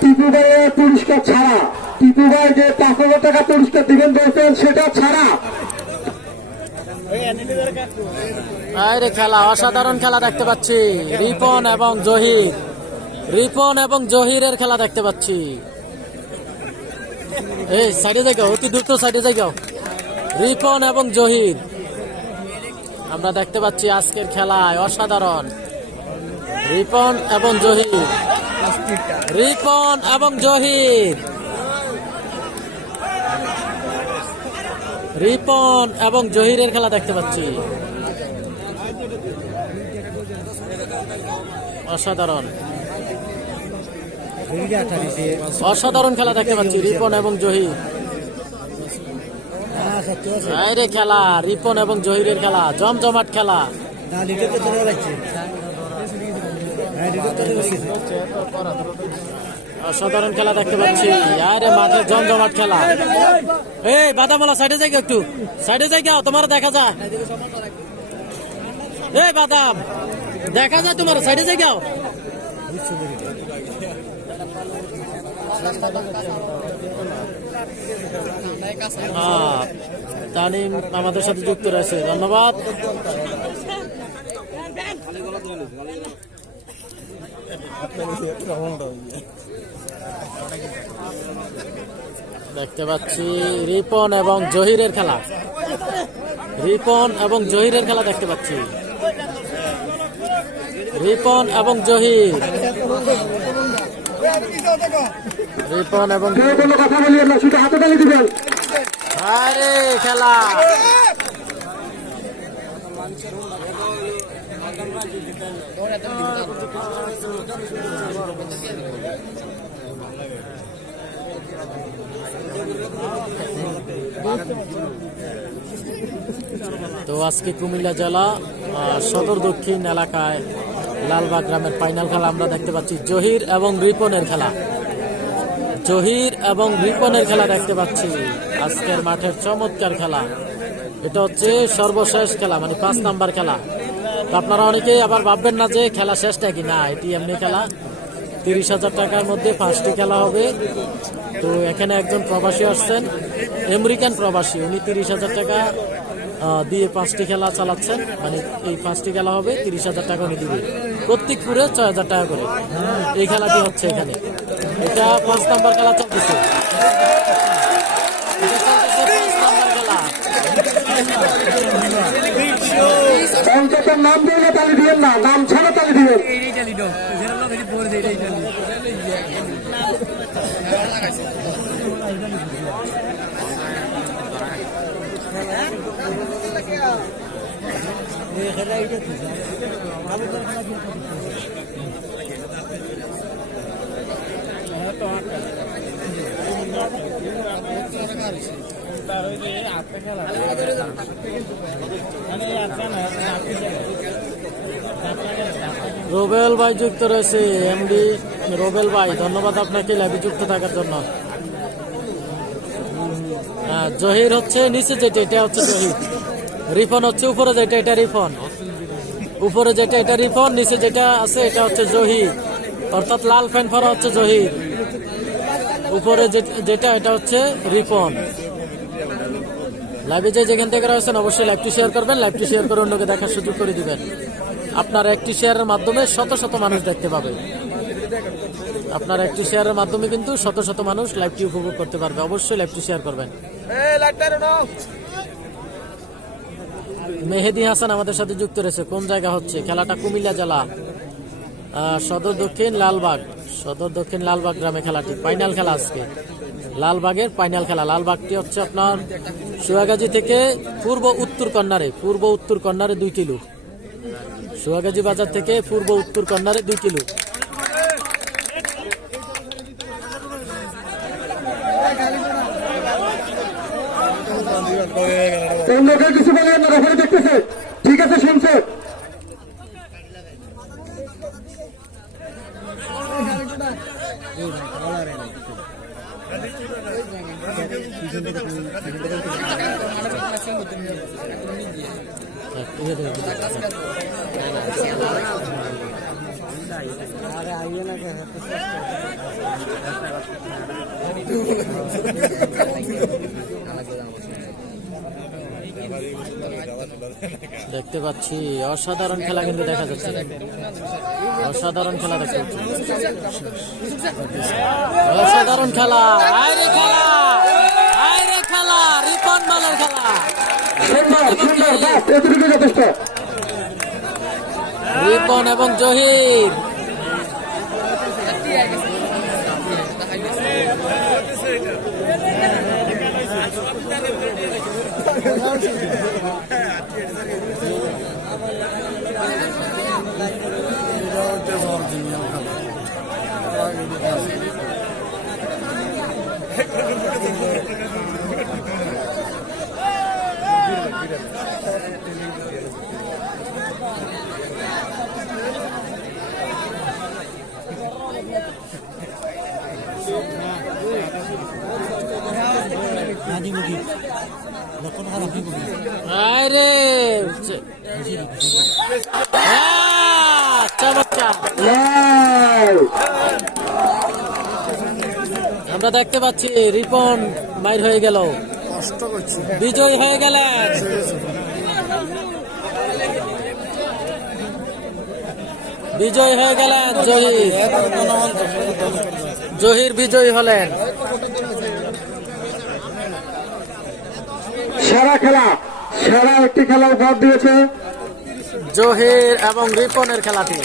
টিপু ভাইয়ের পুরস্কার ছাড়া, টিপু ভাই যে 5,000 টাকা পুরস্কার দিবেন বলছেন সেটা ছাড়া। আরে খেলা, অসাধারণ খেলা দেখতে পাচ্ছি। রিপন এবং জহির, রিপন এবং জহিরের খেলা দেখতে পাচ্ছি। এই সাইডে যাও, অতি দ্রুত সাইডে যাও। রিপন এবং জহির আমরা দেখতে পাচ্ছি আজকের খেলায় অসাধারণ। রিপন এবং জহির, রিপন এবং জহির, রিপন এবং জহিরের খেলা দেখতে পাচ্ছি। অসাধারণ, অসাধারণ খেলা দেখতে পাচ্ছি রিপন এবং জহির। আরে খেলা, রিপন এবং জহিরের খেলা, জমজমাট খেলা। অসাধারণ খেলা দেখতে পাচ্ছি। আরে মাঠে জমজমাট খেলা। এই বাদামওয়ালা সাইডে যাই, একটু সাইডে যাই, তোমার দেখা যায়। এই বাদাম দেখা যায় তোমার, সাইডে যাই গাও। তানিম আমাদের সাথে যুক্ত রয়েছে, ধন্যবাদ। দেখতে পাচ্ছি রিপন এবং জহিরের খেলা, রিপন এবং জহিরের খেলা দেখতে পাচ্ছি। রিপন এবং জহির, রিপন এবং কথা বলি না, শুধু হাতে তালি দিবেন। আরে খেলা, তো আজকে কুমিল্লা জেলা সদর দক্ষিণ এলাকায় লালবাগ গ্রামের ফাইনাল খেলা আমরা দেখতে পাচ্ছি। জহির এবং রিপনের খেলা, জহির এবং রিপনের খেলা দেখতে পাচ্ছি। আজকের মাঠের চমৎকার খেলা। এটা হচ্ছে সর্বশেষ খেলা, মানে 5 নাম্বার খেলা। তো আপনারা অনেকেই আবার ভাববেন না যে খেলা শেষটা কি, না, এটি এমনি খেলা। 30,000 টাকার মধ্যে 5টি খেলা হবে। তো এখানে একজন প্রবাসী আসছেন, আমেরিকান প্রবাসী, উনি 30,000 টাকা দিয়ে 5টি খেলা চালাচ্ছেন। মানে এই 5টি খেলা হবে, 30,000 টাকা উনি দিবে। প্রত্যেক পুরে 6,000 টাকা করে এই খেলাটি হচ্ছে এখানে। এটা 5 নাম্বার খেলা চলতেছে, নাম দিয়ে তালি দিবেন না, নাম ছাড়া তালি দিবেন। রোবেল ভাই যুক্ত রয়েছে, এমডি রোবেল ভাই, ধন্যবাদ আপনাকে লাইভে যুক্ত থাকার জন্য। জহির হচ্ছে নিচে যেটা, এটা হচ্ছে জহির। রিপন হচ্ছে উপরে যেটা, এটা রিপন। উপরে যেটা এটা রিপন, নিচে যেটা আছে এটা হচ্ছে জহির, অর্থাৎ লাল ফ্যান পরা হচ্ছে জহির। উপরে যেটা এটা হচ্ছে রিপন। লাইভে যেখান থেকে রয়েছেন অবশ্যই লাইভটি শেয়ার করবেন, লাইভটি শেয়ার করে অন্যকে দেখার সুযোগ করে দিবেন। আপনার একটি শেয়ারের মাধ্যমে শত শত মানুষ দেখতে পাবে। আপনার একটি শেয়ারের মাধ্যমে কিন্তু শত শত মানুষ লাইভটি উপভোগ করতে পারবে। অবশ্যই লাইভটি শেয়ার করবেন। মেহেদি হাসান আমাদের সাথে যুক্ত রয়েছে। কোন জায়গা হচ্ছে খেলাটা? কুমিল্লা জেলা সদর দক্ষিণ লালবাগ, সদর দক্ষিণ লালবাগ গ্রামে খেলাটি। ফাইনাল খেলা আজকে লালবাগের ফাইনাল খেলা। লালবাগটি হচ্ছে আপনার সুয়াগাজী থেকে পূর্ব উত্তর কর্নারে 2 কিলো। সুয়াগাজী বাজার থেকে পূর্ব উত্তর কর্নারে 2 কিলো। কিছু বলেন না, রেফারি দেখতেছে, ঠিক আছে, শুনছে। দেখতে পাচ্ছি অসাধারণ খেলা কিন্তু দেখা যাচ্ছে, অসাধারণ খেলা দেখতে পাচ্ছি, অসাধারণ খেলা, আইরে খেলা, আইরে খেলা, রিপন মালের খেলা, সুন্দর সুন্দর, বাস এতটুকু যথেষ্ট। রিপন এবং জহির। আরে চমৎকার, আমরা দেখতে পাচ্ছি রিপন মাইর হয়ে গেল, বিজয়ী হয়ে গেলেন। বিজয়ী হয়ে গেলেন জহির, জহির বিজয়ী হলেন। সেরা খেলা, সেরা একটি খেলা উপহার দিয়েছে জহির এবং রিপনের খেলাটি।